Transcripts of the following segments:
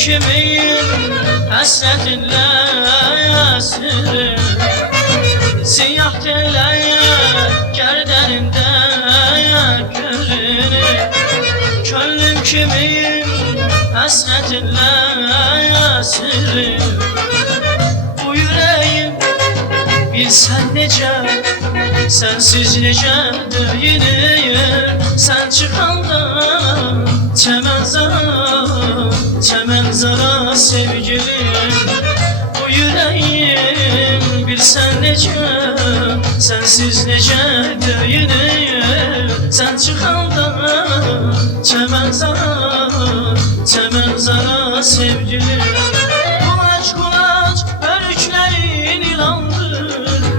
kimiyim hasretinle esirim. Siyah teleye gerdenimde görünür. Könlüm kimiyim hasretinle esirim. Bu yüreğim bilsen necə, sensiz necə döyünür. Sen çıkanda çemen zara sevgilim. Bu yüreğim bilsen necə, sensiz necə döyünür. Sen çıkanda çemen zara sevgilim. Kulaç kulaç bölüklerin ilandır,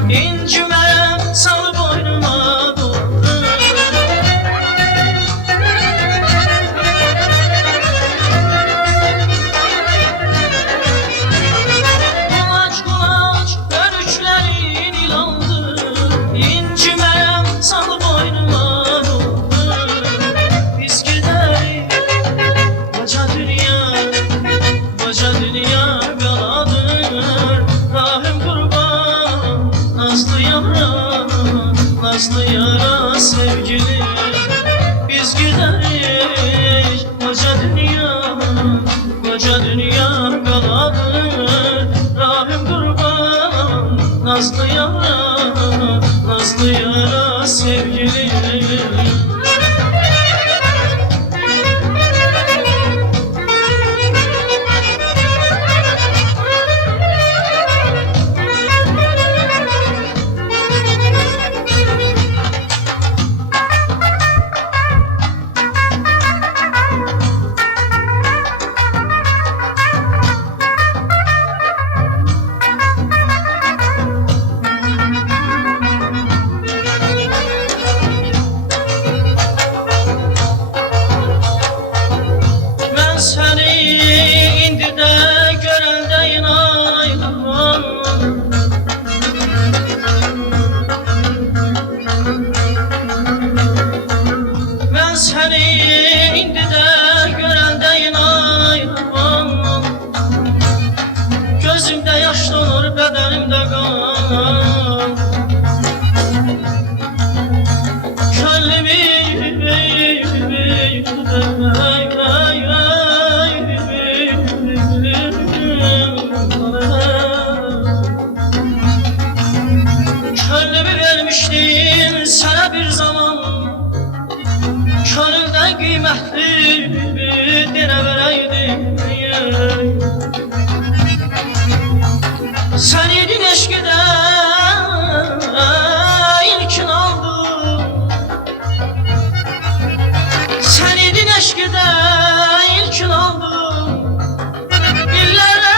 İncime salı boynuma doldur. Kulaç kulaç bölüklerin ilandır, İncime salı boynuma doldur. Biz gideriz koca dünya beladır. Rahim kurban nazlı yara sevgilim. Biz gideriz koca dünya beladır. Rahim kurban nazlı yara sevgilim. Gözümde yaş dolur, bedenimde kan. Könlümü vermiştim sana bir zaman. Könülden kıymetli dine vereydim. Sen idin eşkide ilkin aldın. Sen idin eşkide ilkin aldın. İllerle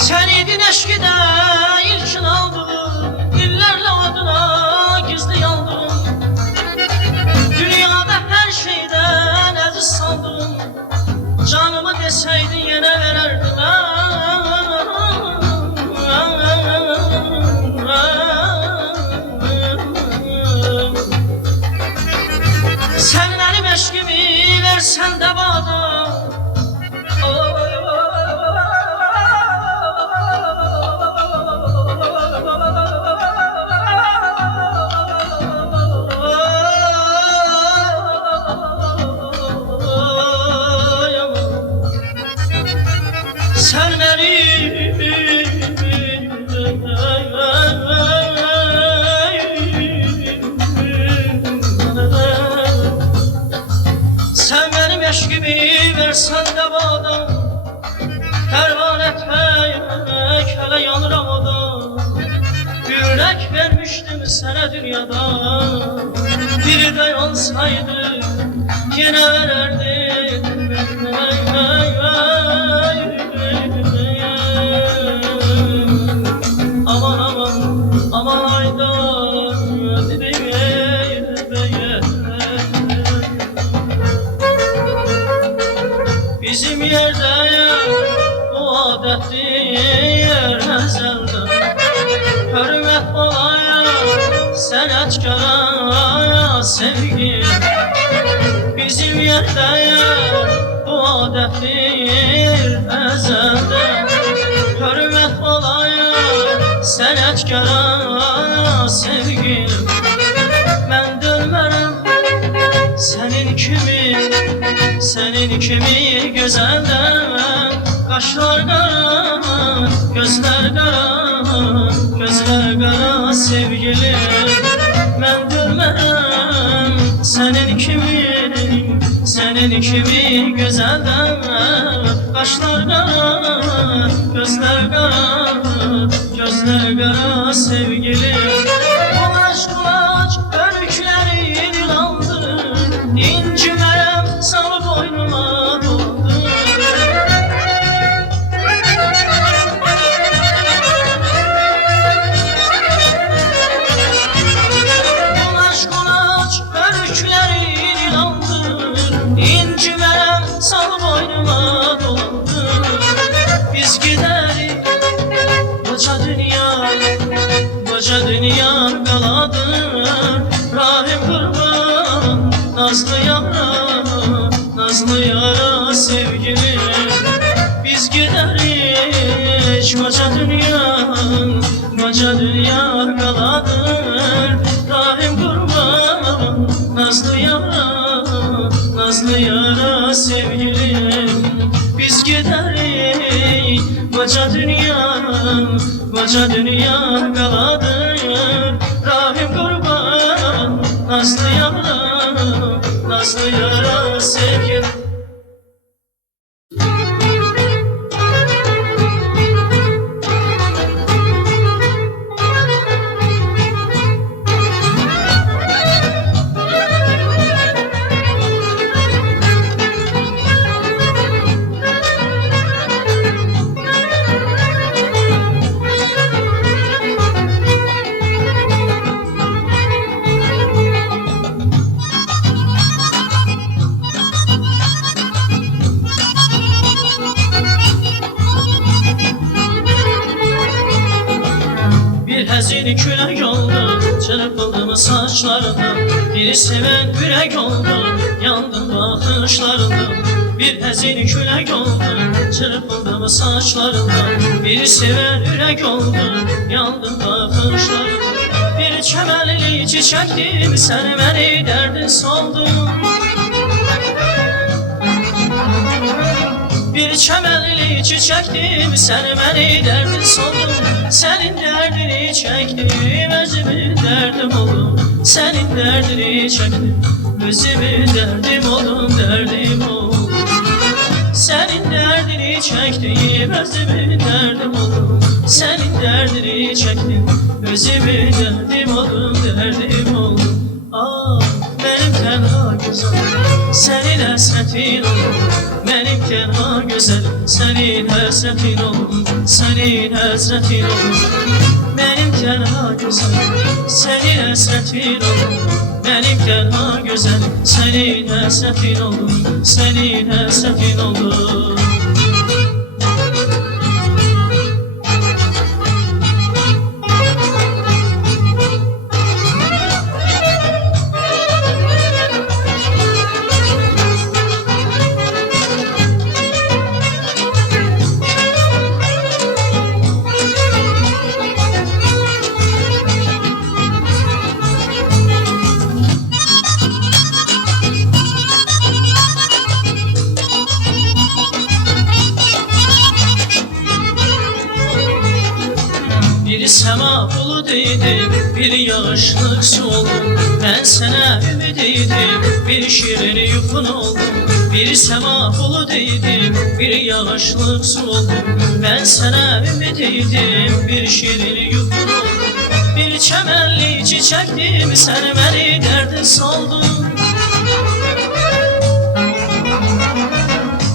sen idin eşkide ilkin aldın. İllerle adına gizli yandın. Dünyada her şeyden aziz sandın. Canımı deseydin yine vererdim. Sen benim eşkimi versen de bana. Sen benim eşkimi versen de bana. Pervan etmek hele yanıram oda. Yürek vermiştim sana dünyada. Biri de olsaydı yine vererdim. Aman aman aman Haydar bizim yerde o adetli əzəldən. Hörmət olaya, sənətkara sevgi, bizim yerdəyər bu adətdir əzəldən. Hörmət olaya, sənətkara sevgi, mən dönmərəm sənin kimi gözəldən. Qaşlar qara, gözlər qara, gözlər qara sevgilim, mən dönmərəm sənin kimi gözəldən. Qaşlar qara, gözlər qara, gözlər qara sevgilim. Qulaç örüklərin ilandır, incimərəm sal boynuma doldur. Qulaç örüklərin ilandır, incimərəm sal boynuma doldur. Biz gidərik koca dünya qaladır. Rahim qurban nazlı yara sevgilim, biz gidərik koca dünya qaladır. Rahim qurban nazlı yara sevgilim, biz gidərik koca dünya qaladır. Rahim qurban nazlı yara sevgilim. Həzin külək oldu, çırpıldım saçlarından. Biri sevən ürək oldu, yandım baxışlarından. Bir həzin külək oldu, çırpıldım saçlarından. Biri sevən ürək oldu, yandım baxışlarından. Bir çəmənli çiçəkdim, sən məni dərdin soldun. Bir çəmənli çiçəkdim, sən məni dərdin soldun. Sənin dərdini çəkdim, özümün dərdim oldum. Sənin dərdini çəkdim, özümün dərdim oldum, dərdim oldum. Sənin dərdini çəkdim, özümün dərdim oldum. Sənin dərdini çəkdim, özümün dərdim oldum, dərdim oldum. Ah, mənim tənha gözəlim, sənin həsrətin oldum. Mənim tənha gözəlim, sənin həsrətin oldum. Sənin həsrətin oldum. Mənim tənha gözəlim, sənin həsrətin oldum. Mənim tənha gözəlim, sənin həsrətin oldum. Sənin həsrətin oldum. Bir sema bulud idim, bir yağışlık su oldum. Ben sana ümid idim, bir şirin yuxun oldum. Bir sema bulud idim, bir yağışlık su oldum. Ben sana ümid idim, bir şirin yuxun oldum. Bir çəmənli çiçəkdim, sən məni dərdin soldun.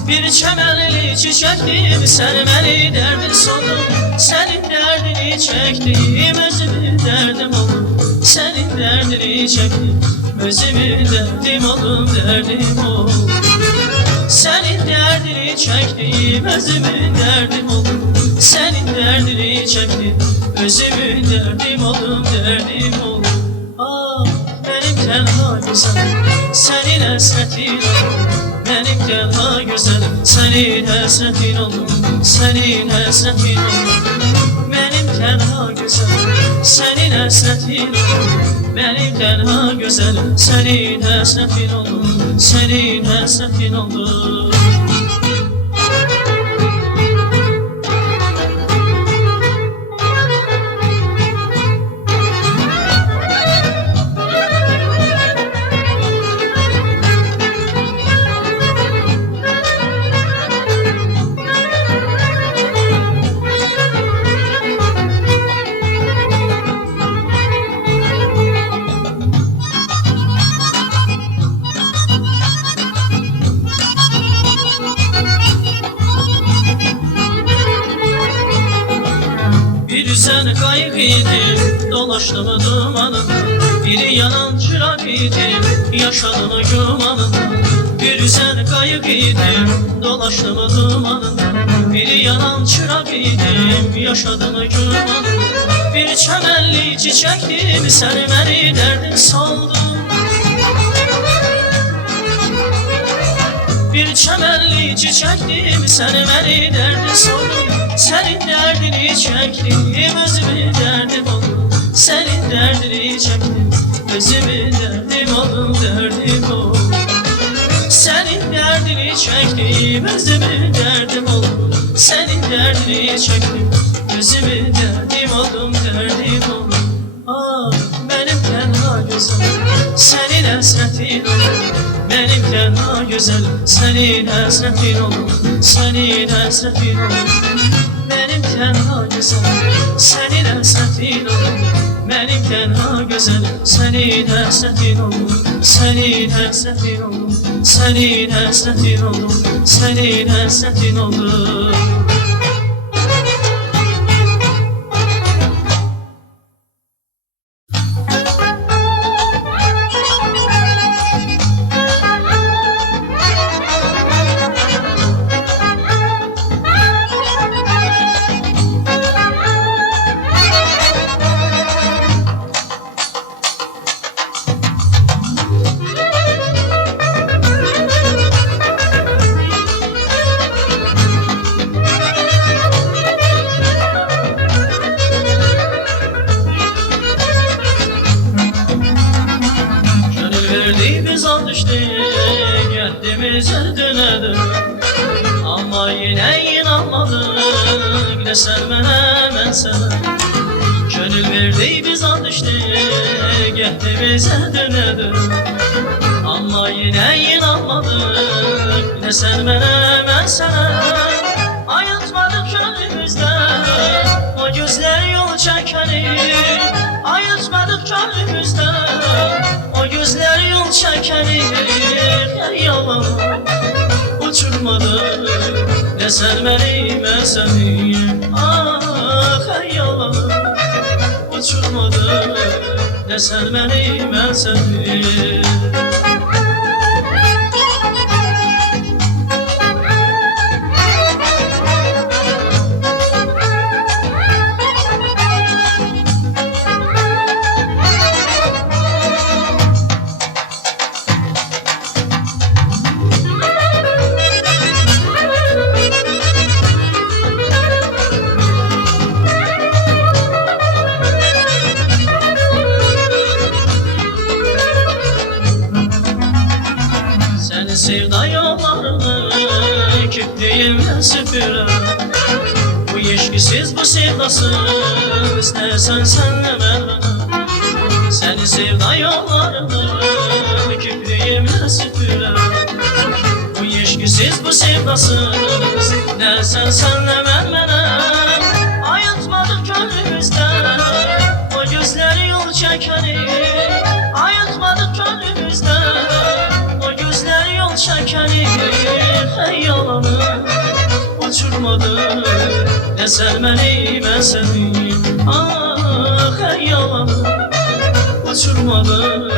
Bir çəmənli çiçəkdim, sən məni dərdin soldun. Sənin dərdini çəkdim, özümün dərdim oldum. Sənin dərdini çəkdim, özümün dərdim oldum, dərdim oldum. Sənin dərdini çəkdim, özümün dərdim oldum. senin derdini çektim. Özümün derdim oldum, derdim oldum. Ah benim tenha güzelim, senin hasretin oldum. Benim tenha güzelim, senin hasretin oldum, senin hasretin oldum. Benim tenha güzelim, senin hasretin oldum. Benim tenha güzelim, senin hasretin oldum, senin hasretin oldum. Sen kayık idim, dolaştım dumanında. Biri yanan çırak idim, yaşadım gümanında. Bir sen kayık idim, dolaştım dumanında. Biri yanan çırak idim, yaşadım gümanında. Bir çemenli çiçektim, sen beni derdin saldın. Bir çemenli çiçektim, sen beni derdin saldın. Senin derdini çektim, özümün derdim oldum. Senin derdini çektim, özümün derdim oldum, derdim oldum. Senin derdini çektim, özümün derdim oldum. Senin derdini çektim, özümün derdim oldum, derdim oldum. Ah benim tenha güzelim, senin hasretin oldum. Benim tenha güzelim, senin hasretin oldum, senin hasretin oldum. Benim tenha güzelim, senin hasretin oldum. Benim tenha güzelim, senin hasretin oldum, senin hasretin oldum, senin hasretin oldum, senin hasretin oldum. Biz alıştık, kendimize dönedik. Ama yine inanmadık, ne sen bana, ben sana. Gönül verdi biz alıştık, kendimize dönedik. Ama yine inanmadık, ne sen bana, ben sana. Ayıtmadık gönlümüzde, o gözler yol çekeni. Ayıtmadık gönlümüzde, o gözler yol çekeni. Her yalan uçurmadı, ne sen beni, ben seni. Ah her yalan uçurmadı, ne sen beni, ben seni. Sevda yollarını küpleyimle süpürem. Bu ilişkisiz, bu sevdasız, ne sen ne ben. Seni sevda yollarını küpleyimle süpürem. Bu ilişkisiz, bu sevdasız, ne sen ne ben. Ayıtmadık gönlümüzde, o gözleri yol çekeni. Ayıtmadık gönlümüzde, çekeni. Hey yalanı uçurmadı, ne sen beni, ben seni. Ah hey yalanı uçurmadı,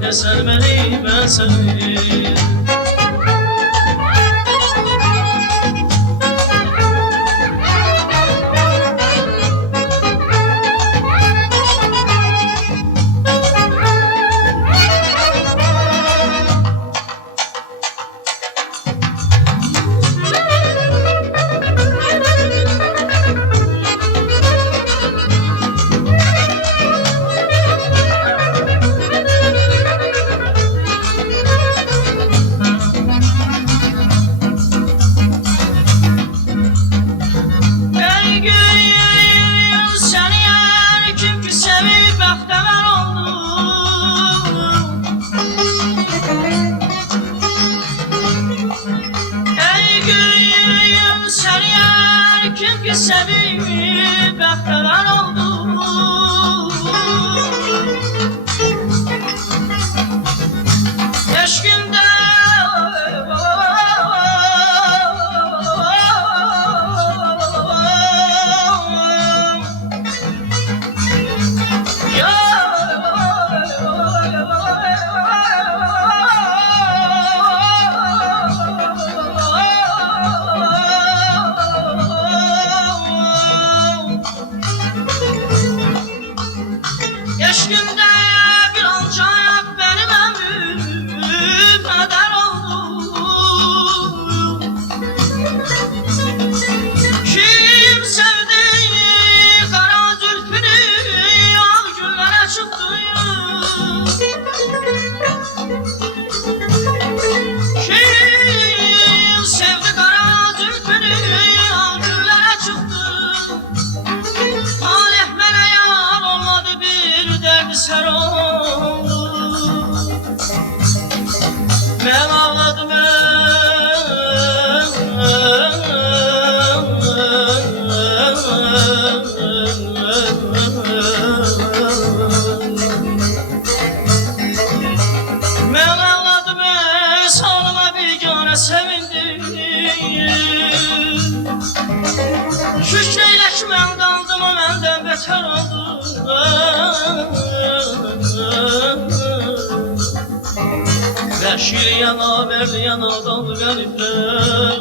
ne sen beni, ben seni. ki sevip bəxtəvər oldum. Eşkimdə Eşkimdə bir ancaq benim ömrüm kadar oldu. Kim sevdi kara zülfünü al güllere çıktı. Kim sevdi kara zülfünü al güllere çıktı. Talih mənə yar olmadı bir dərdi sər oldu. Mən ağladım Mən ağladım salına bir gönə sevindim. Şükreyle ki mən qaldım o məndən betər oldu. Vəhşili yana, verli yana qaldı qəliblər.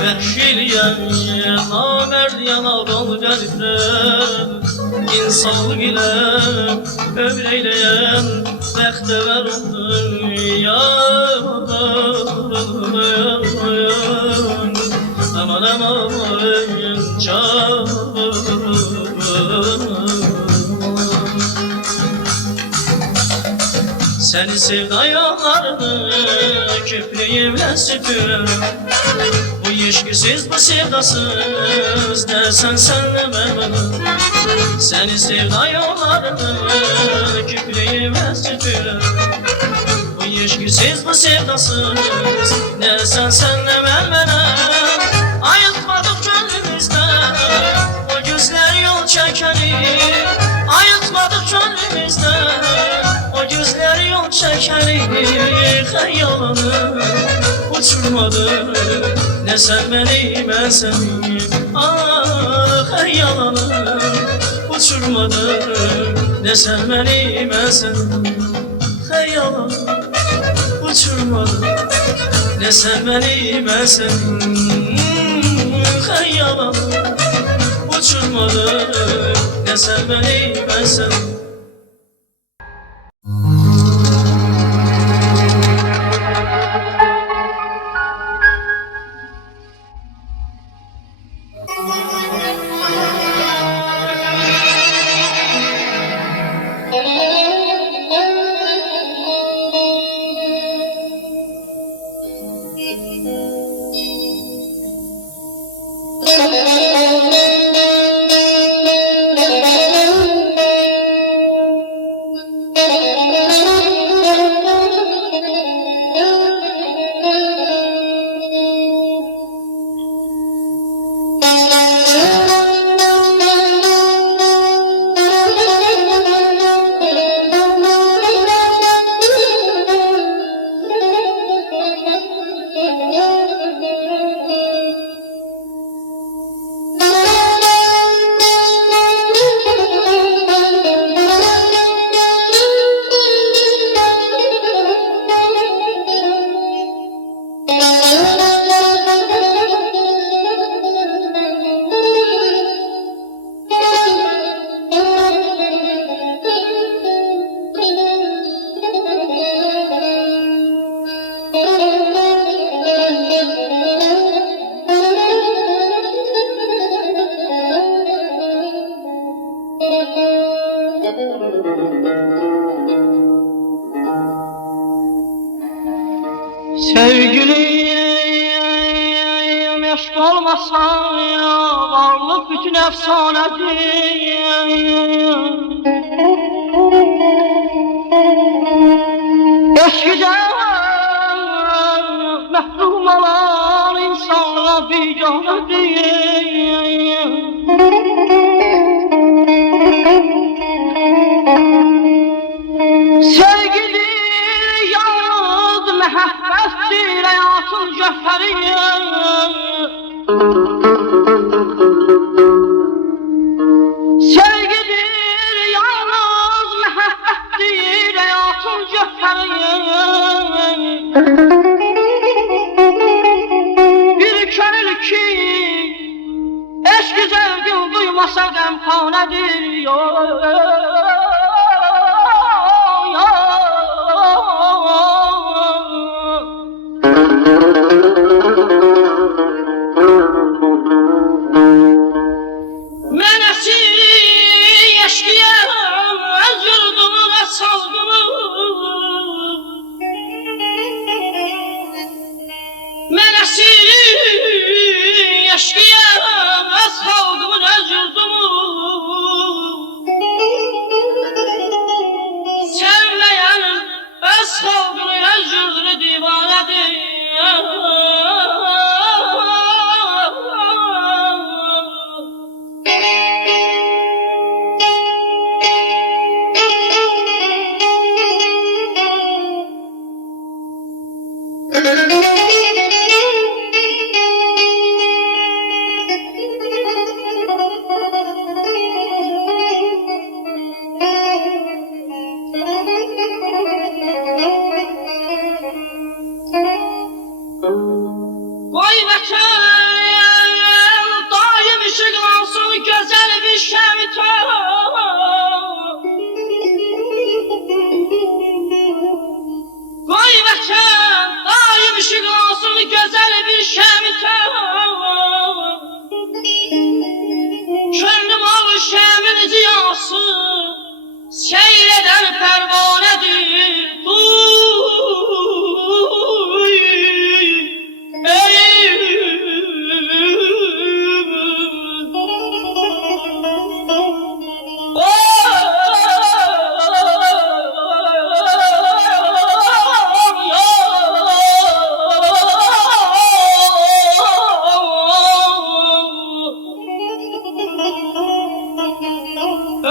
Vəhşili yana, verli yana qaldı qəliblər. İnsanlıq ilə ömür eyləyən bəxtəvər oldu. Aman aman canım. Seni sevda yollarını köprüyümle süpürürüm. Bu ilişkisiz, bu sevdasız dersen sen de ben. Seni sevda yollarını köprüyümle süpürürüm. Bu ilişkisiz, bu sevdasız dersen sen de ben. Ayıltmadık gönlümüzden o gözler yol çekeni. Ayıltmadık gönlümüzden o gözler yol çekeni. Xəyalını uçurmadı ne sen beni ben seni. Ah xəyalını uçurmadı ne sen beni ben seni. Xəyalını uçurmadı ne sen beni ben seni. Xəyalını uçurmadı ne sen beni ben seni. Sevgilim eşk olmasa ya, varlık bütün efsanedir. Eşkiden mehrum olan insanlara bir yana değil. Sevgili yalnız mehabbettir hayatın cevheri. Sevgili yalnız mehabbettir hayatın cevheri. Bir könül ki eşk zevkin duymasa gamhanedir. Mən əsir eşqiyəm, öz yurdumuna saldım. Mən əsir eşqiyəm, öz xalqımın öz yurdumu. Sevməyən öz xalqını öz yurdunu divanədir. Vay vətən, daim işıqlansın gözəl bir şəvitən. Vay vətən, daim işıqlansın gözəl bir şəvitən. Könlüm al şəmin ziyası, seyr eden pərvanədir.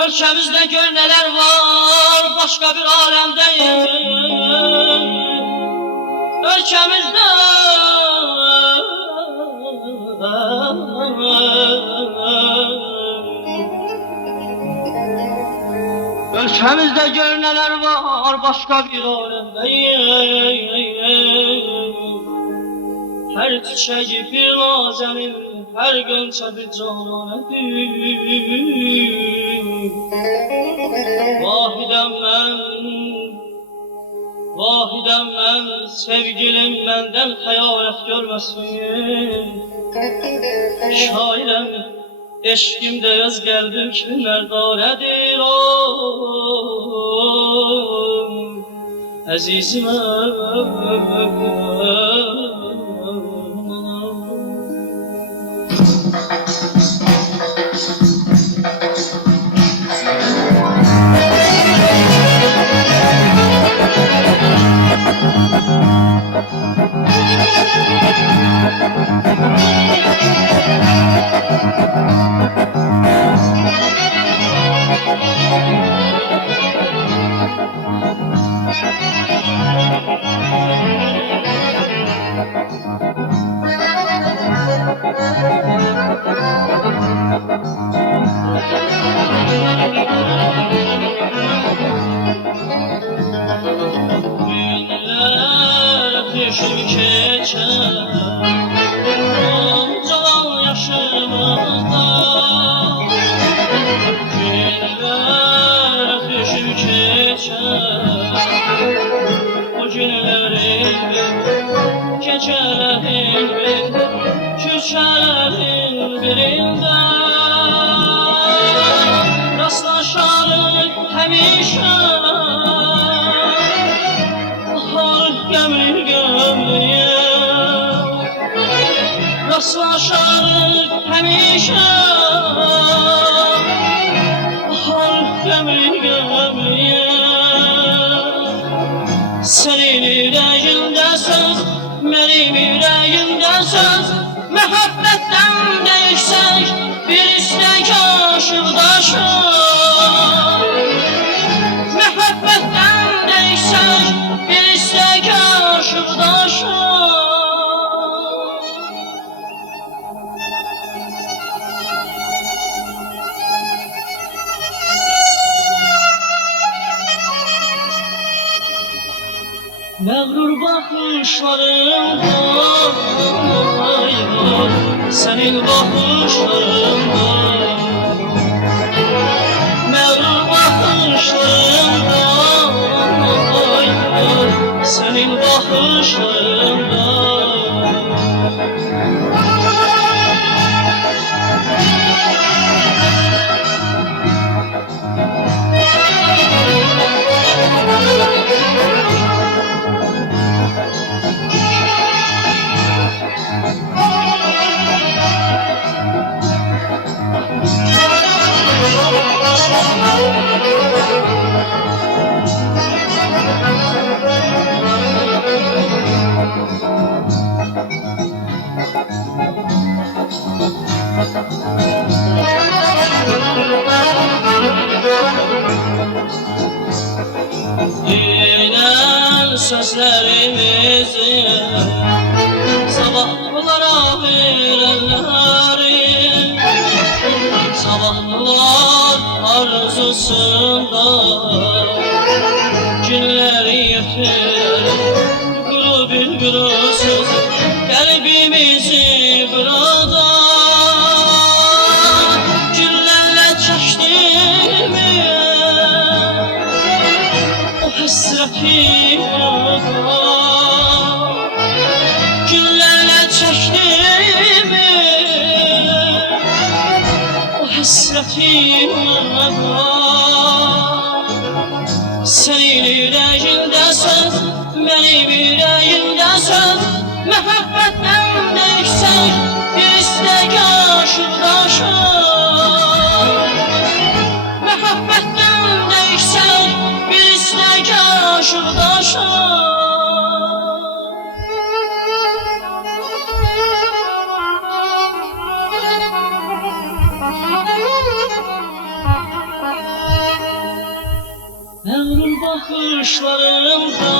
Ölkəmizdə gör nələr var, başqa bir aləmdəyim. Ölkəmizdə Ölkəmizdə gör nələr var, başqa bir aləmdəyim. Hər çiçəyi bir nazənin, hər qönçə bir cananədir. Vahidəm mən, sevgilim məndən xəyalət görməsin. Şairəm, eşqimdə öz qəlbim kimi mərdarədir. Əzizim düşüb keçər cavan yaşımızda. Günlər düşüb keçər bu günlərin gecələrin küçələrin birində rastlaşarıq həmişə. Rastlaşarıq həmişə bahar qəmriyə. Sənin ürəyində söz, mənim ürəyimdə söz, məhəbbətdən Məhəbbətdən değişsək bir istək aşıqdaşa. Məğrur baxışlarımda, sənin baxışlarımda. Məğrur baxışlarımda, sənin baxışlarımda. Deyilən sözlərimizi sabahlara verənlərin, sabahlar arzusunda günləri yetir. Quru bir qurusuz qəlbimizi burada günlərlə çəkdimi o həsrəti burada. Günlərlə çəkdimi o həsrəti burada. Senin ürəyindəsən, mənim ürəyimdəsən. Məhəbbətdən değişsək bir istək aşıqdaşa. Məhəbbətdən değişsək bir istək aşıqdaşa. Məğrur baxışlarımda,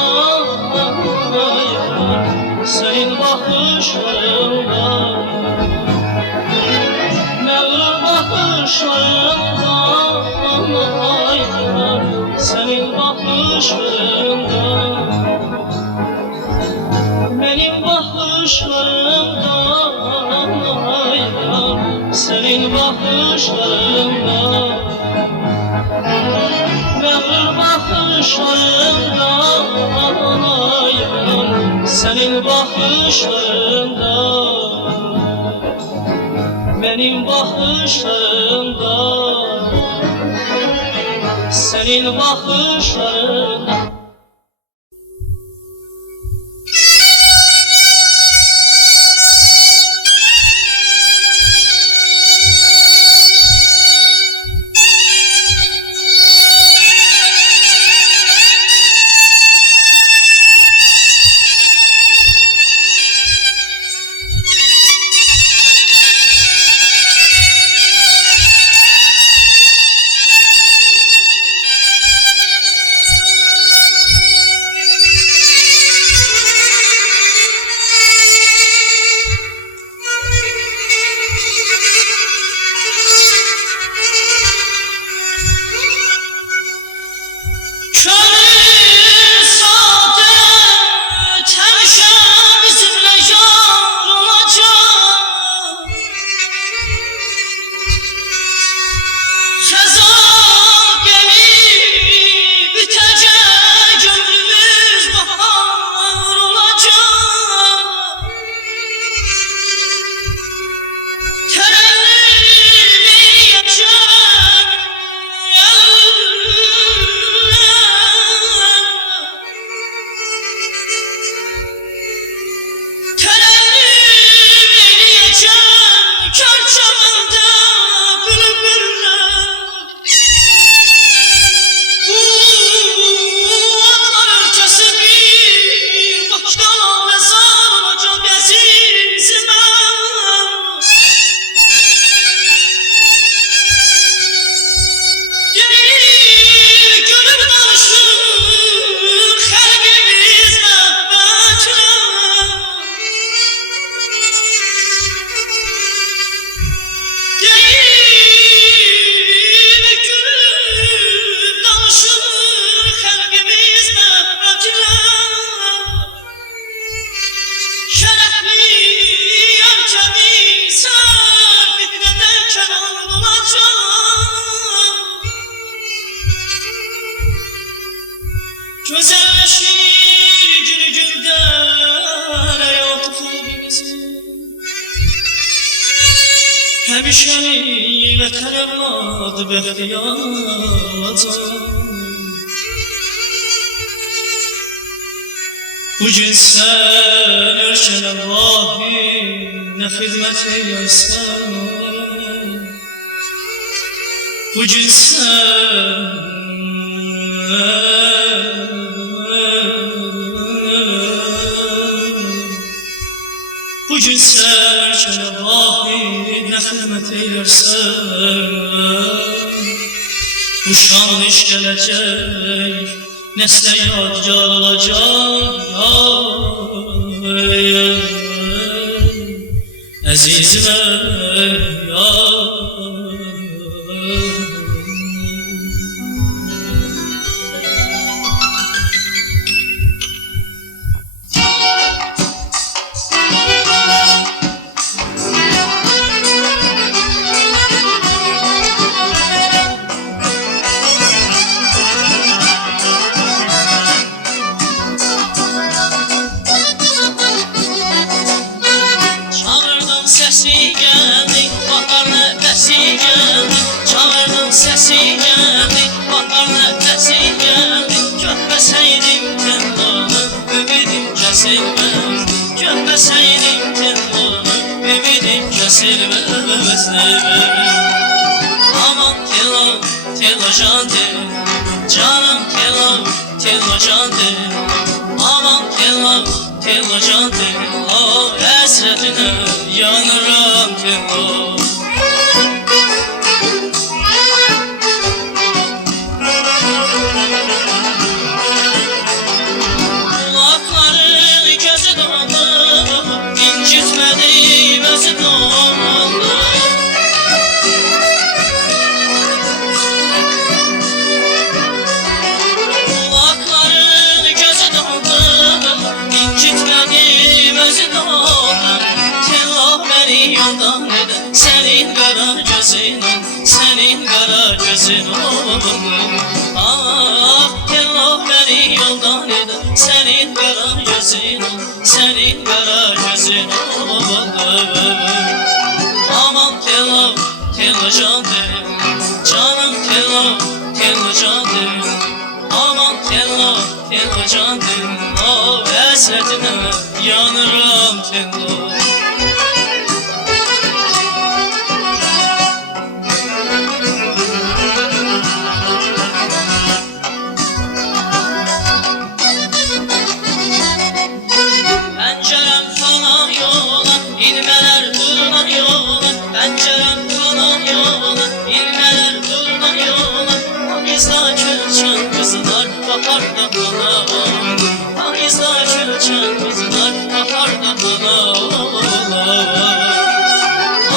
sənin baxışlarımda. Məğrur baxışlarımda, sənin baxışlarımda. Mənim baxışlarımda, sənin baxışlarımda. Məğrur baxışlarımda, sənin baxışlarımda. Mənim baxışlarımda, sənin baxışlarımda. Derbişəni vətən evladı bəxtiyarcan. Bu gün sən erkən Allahi nə xidmət eyləsən. Bu gün sən Bugün sərkən vahid nə xidmət eylərsən. Bu şan iş gələcək, nəslə yadigar olacaq. Əzizimə Görməsəydim tənhanı, ümidim kəsilməz Aman telo, telo candır, canım telo, telo candır. Aman telo, telo candır, o həsrətinə yanıram telo. Senin kara gözün ol, senin kara gözün ol. Ah, tellah beni yoldan eder. Senin kara gözün ol, senin kara gözün ol. Aman tellah, tellah candır, canım tellah, tellah candır. Aman tellah, tellah candır, oh hasretine yanıram tellah.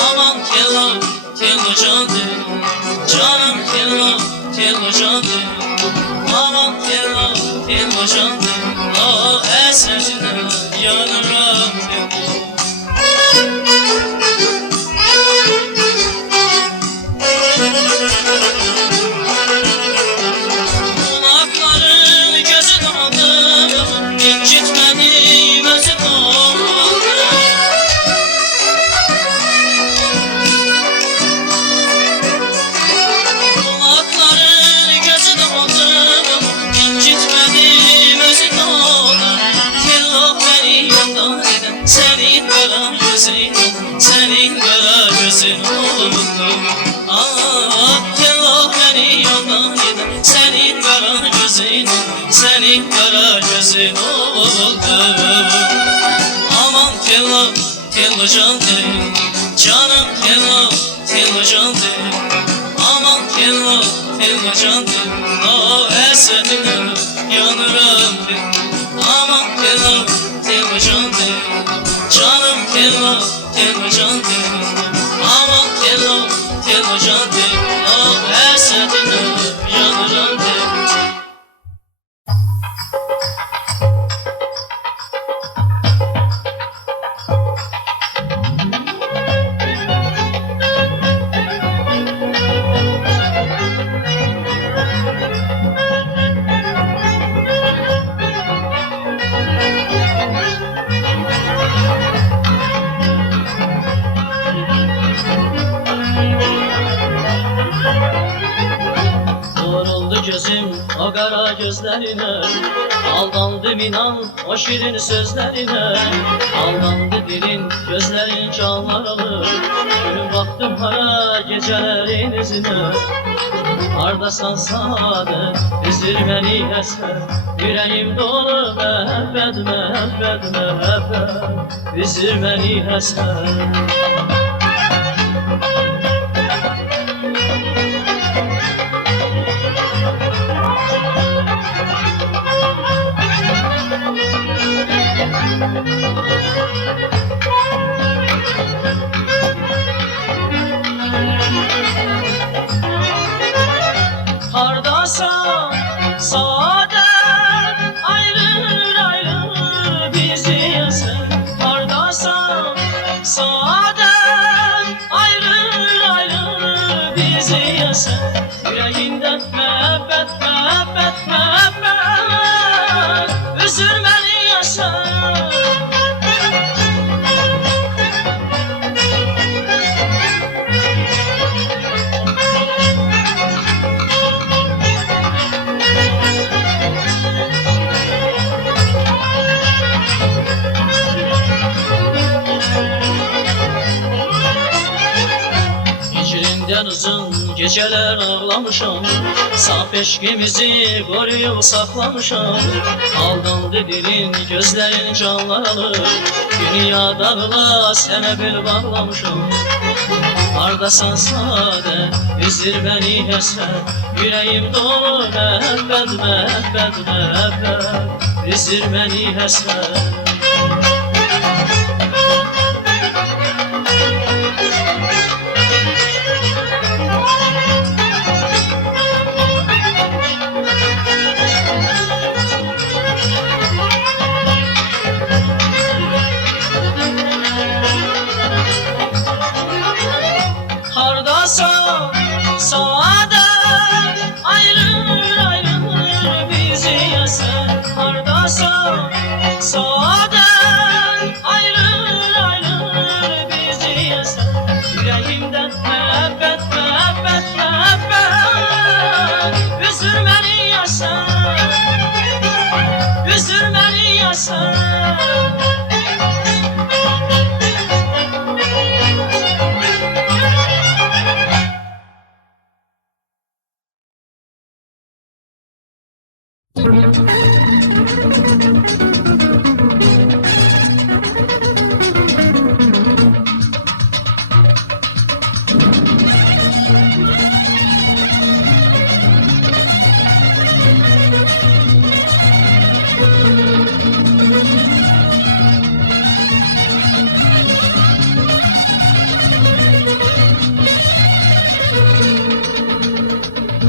Aman telo, telo candır, canım telo, telo candır. Aman telo, telo candır, o əsrətinə yanıram telo. Senin kara gözün oldu. Ah, tellah beni yandan eder. Senin kara gözün ol, senin kara gözün oldu. Aman tellah, tellah candır, canım tellah, tellah candır. Aman tellah, tellah candır, oh hasretine yanıram tellah. Aman tellah, tellah candır, canım tellah, tellah candır. Aman tellah, tellah candır, oh hasretine yanıram tellah. gözüm o kara gözlerine, aldandım inan o şirin sözlerine. Aldandı dilin gözlerin canlar alır, gülüm baktım hara gecelerin izine. Hardasan sade üzülmeni eser, yüreğim dolu mehabbet mehabbet mehabbet, üzülmeni eser. Hardasan saadet ayrılır ayrılır bizi eser. Hardasan saadet ayrılır ayrılır bizi eser. Yüreğinden mehabbet mehabbet mehabbet, üzülmeni yaşar. Hicrinden uzun geceler ağlamışam, saf eşkimizi koruyup saklamışam. Aldandı dilin gözlerin canlar alır, dünya dağla sene bir bağlamışam. Hardasan sade üzür beni eser, yüreğim dolu mehabbet mehabbet mehabbet, üzür beni eser. Hardasan saadet ayrılır ayrılır bizi eser. Hardasan saadet ayrılır ayrılır bizi eser. Yüreğimden mehabbet mehabbet mehabbet, üzülmeni yaşar, üzülmeni yaşar.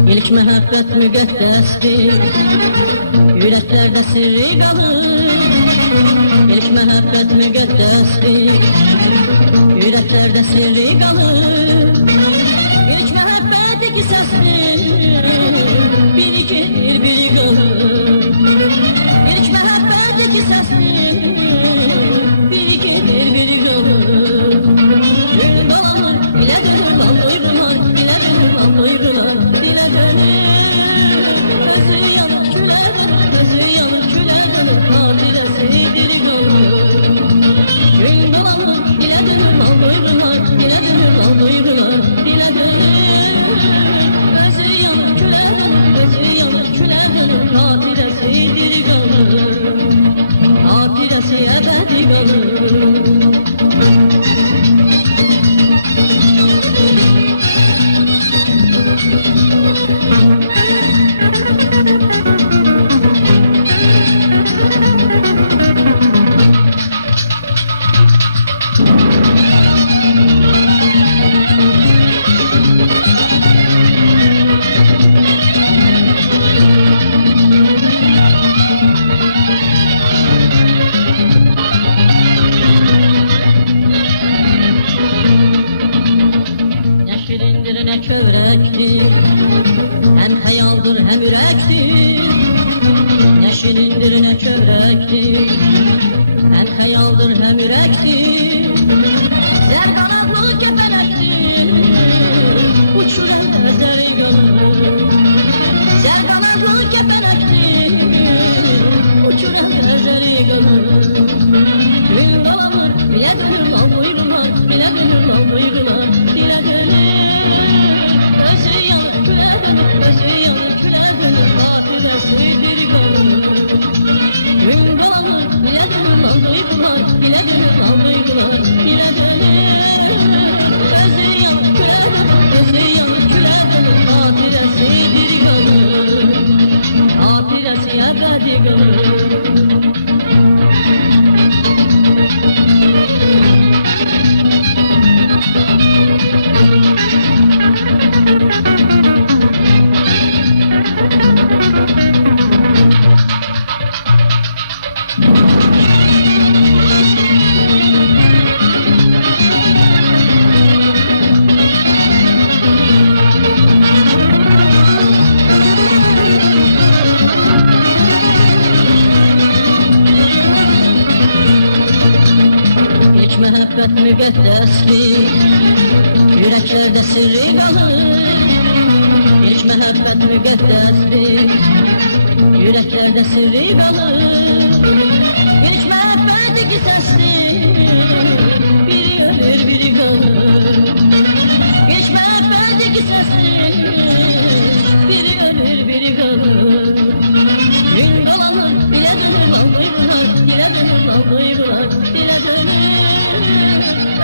İlk mehabbet müqəddəsdir, yüreklerde sirri kalır. İlk mehabbet müqəddəsdir, yüreklerde sirri kalır. İlk mehabbet iki sestir, biri gelir biri kalır. İlk mehabbet iki sestir, biri gelir biri kalır. Gül dolanır, bile dönür lan duygular, bile dönür lan duygular. Gözü yanık küler dönür, gözü yanık küler dönür, nadiresi diri kalır. Gül dolanır, bile dönür lan duygular, bile dönür lan duygular, bile dönür. Gözü yanık küler dönür, gözü yanık küler dönür, nadiresi diri kalır. Nadiresi deli kalır. Gül dolanır, bile dönür al buyruğuna, bile dönür al buyruğuna, bile dönür. Özü yanır küle dönür, özü yanır küle dönür, hatırası deli kalır. Gül dolanır, bile dönür al buyruğuna, bile dönür al buyruğuna, bile dönür. Özü yanır küle dönür, özü yanır küle dönür, hatırası deli kalır. Hatırası ebedi kalır. Hiç mehabbet müqəddəsdir, yüreklərdə sirri qalır. Hiç mehabbet müqəddəsdir, yüreklərdə sirri qalır. Hiç mehabbet qisasdır, biri ölür, biri qalır. Hiç mehabbet qisasdır, biri ölür, biri qalır. Gün dolanır, dilə dönür, al buyrular, dilə dönür, al buyrular, dilə dönür.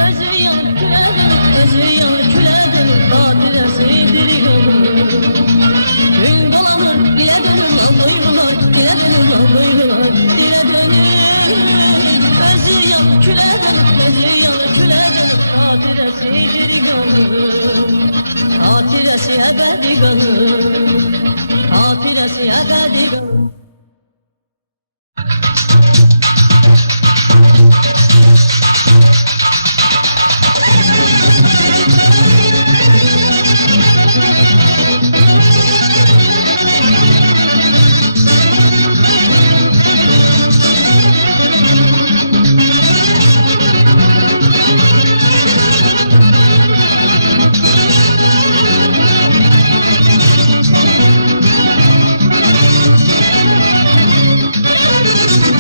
Özü yanır, külə dönür, özü yanır, külə dönür, hatırası diri qalır. Gün dolanır, dilə dönür, al buyrular, dilə dönür, al buyrular, dilə dönür. Özü yanır, külə dönür, özü yanır, külə dönür, hatırası diri qalır. Hatırası ebedi qalır, hatırası ebedi qalır.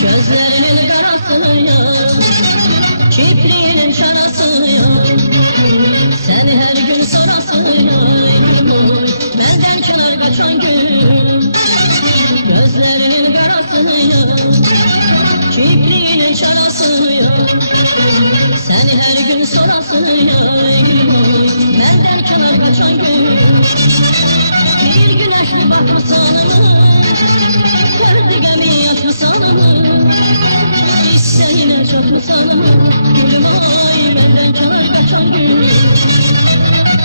Gözlerinin karası yok, kipriğinin şarası yok. Seni her gün sorası yok, benden kenar kaçan gün. Gözlerinin karası yok, kipriğinin şarası yok. Seni her gün sorası yok, benden kenar kaçan gün. Bir güneşli bakmasan perdigemi yatmasan İsteğine çok musalım, gülüm ay benden kenar kaçan gün.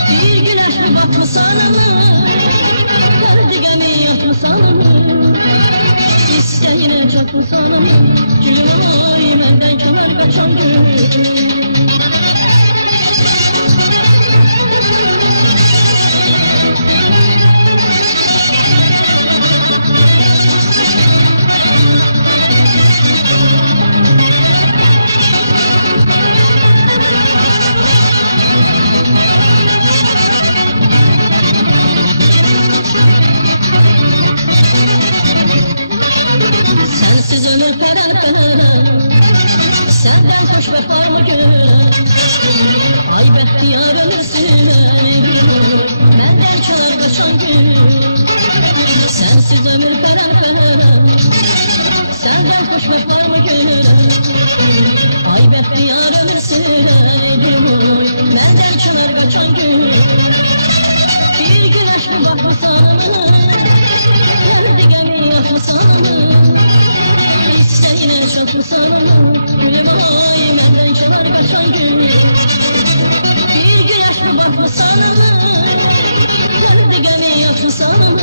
Bir güneşli bakmasan perdigemi yatmasan İsteğine çok musalım, gülüm ay benden kenar kaçan gün. Sensiz ömür perarken, senden hoş vefar mı gönül? Ay behtiyar ömürsün, benden kâr kaçan gün. Sensiz ömür perarken, senden hoş vefar mı gönül? Ay behtiyar ömürsün, benden kâr kaçan gün. Bir gün aşkı bakmasan, perdigemi yakmasan İsteğine çatmasan, gülüm ay benden kenar kaçan gün. Bir gün aşkı bakmasan, perdigemi yakmasan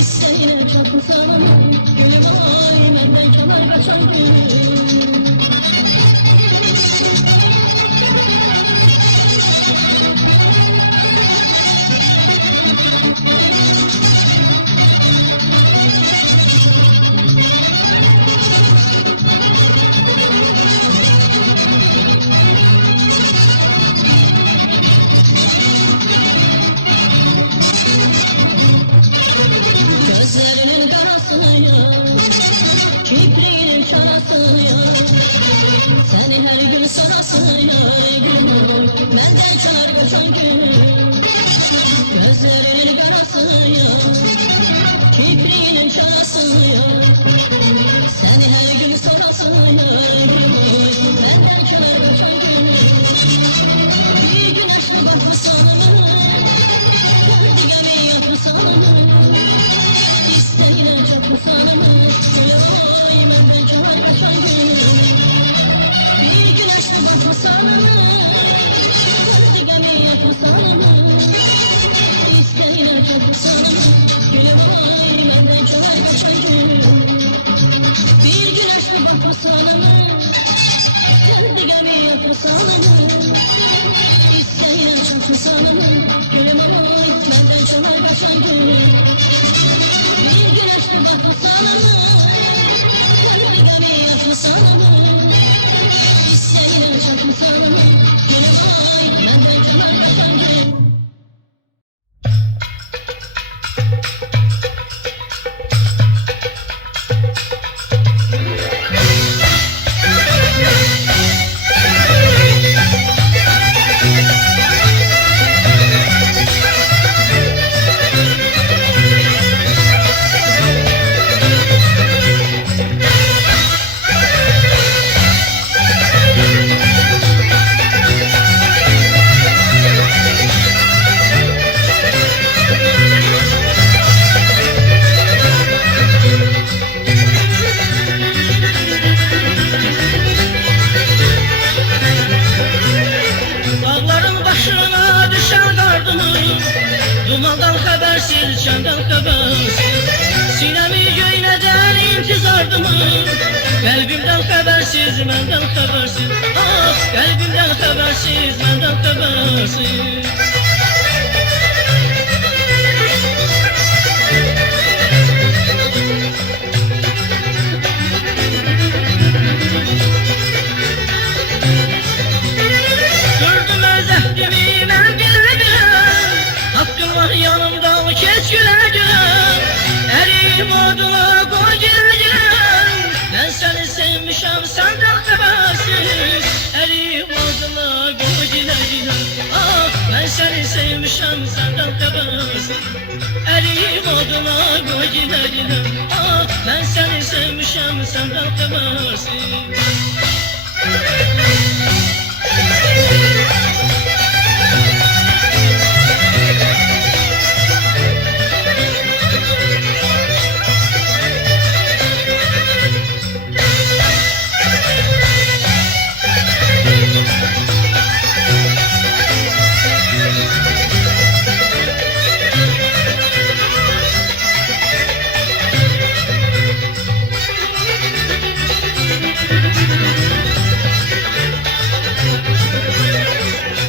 İsteğine çatmasan, gülüm ay benden kenar kaçan gün. Gözlerinin karası yok, kipriğinin sorasın ya. Seni her gün sorasın ya gülüm. Benden çalar koşan gülüm. Gözlerinin karası ya. Kipriğinin çalası ya. Seni her gün sorasın ya gülüm. Benden çalar koşan gülüm. Bir güneşe bakmışsan digami yapmışsan İsteğine çapmışsan vay benden çalar koşan gülüm. Bir güneşe bakmışsan digami yapmışsan İsteğine çapmışsan gülüm vay benden çalar koşan gülüm. Bir güneşe bakmışsan digami yapmışsan İsteğine çapmışsan gülüm vay benden çalar koşan gülüm. Bir güneşe bakmışsan digami yapmışsan İsteğine çapmışsan gülüm vay benden çalar koşan gülüm. Dağların başına düşen dardımı Dumandan habersiz, candan habersiz Sinemi göyneden intizardımı Kalbimden habersiz, menden habersiz Ah, kalbimden habersiz, menden habersiz Gördüm özehdimi ben bilemedim Hakkım var yanımda keç güle güle Eriyim odunu koy güle güle Ben seni sevmişim senden habersiz Eriyim odunu koy güle güle Ah ben seni sevmişim senden habersiz Eriyim odunu koy güle güle Ah ben seni sevmişim senden habersiz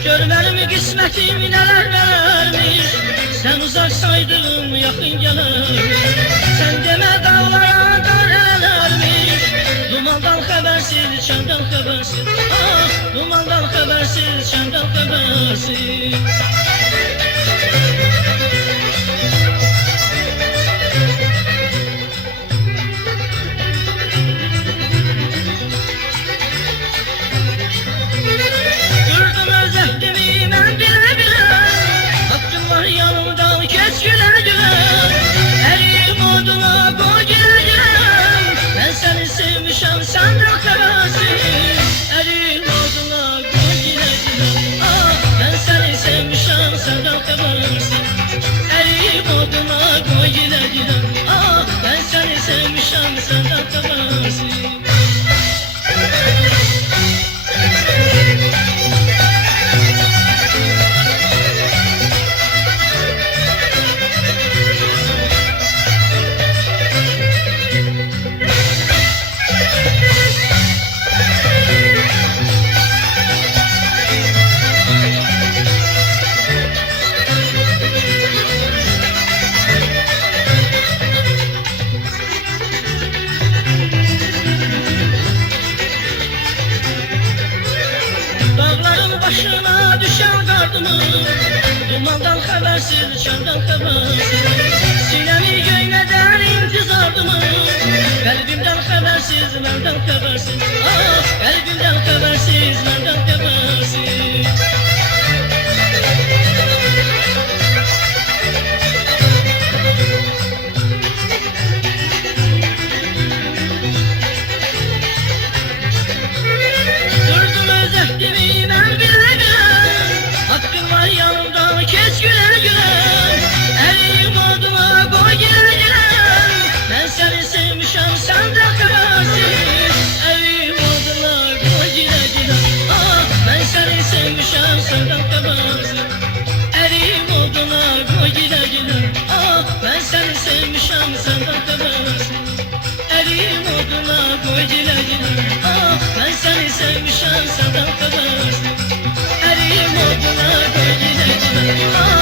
Görmelim kısmetim neler vermiş Sen uzaksaydın yakın gelirmiş Sen deme dağlara karelermiş Dumandan habersiz, çenden habersiz Ah, dumandan habersiz, çenden habersiz Gördüm özehdimi ben bile bile Hakkım var yanımda keç güle güle Eriyim oduna koy güle güle Ben seni sevmişim senden habersiz Eriyim oduna koy güle güle Ah ben seni sevmişim senden habersiz Eriyim oduna koy güle güle Ah ben seni sevmişim senden habersiz başına düşen gardımı Dumandan habersiz, çenden habersiz Sinemi göyneden intizar ardımı. Kalbimden habersiz, benden habersiz. Ah, kalbimden habersiz, benden habersiz. Durdum özek gibi ben bilemem. Hakkın var yanımda keç güler güler. Elim oduna koy güler güler. Ben seni sevmişim senden habersiz. Elim oduna koy güler güler. Ah, ben seni sevmişim senden habersiz. Elim oduna koy güler güler. Ah, ben seni sevmişim senden habersiz. Elim oduna koy güler güler. Ah, ben seni sevmişim senden habersiz. Elim oduna koy güler güler. Ah,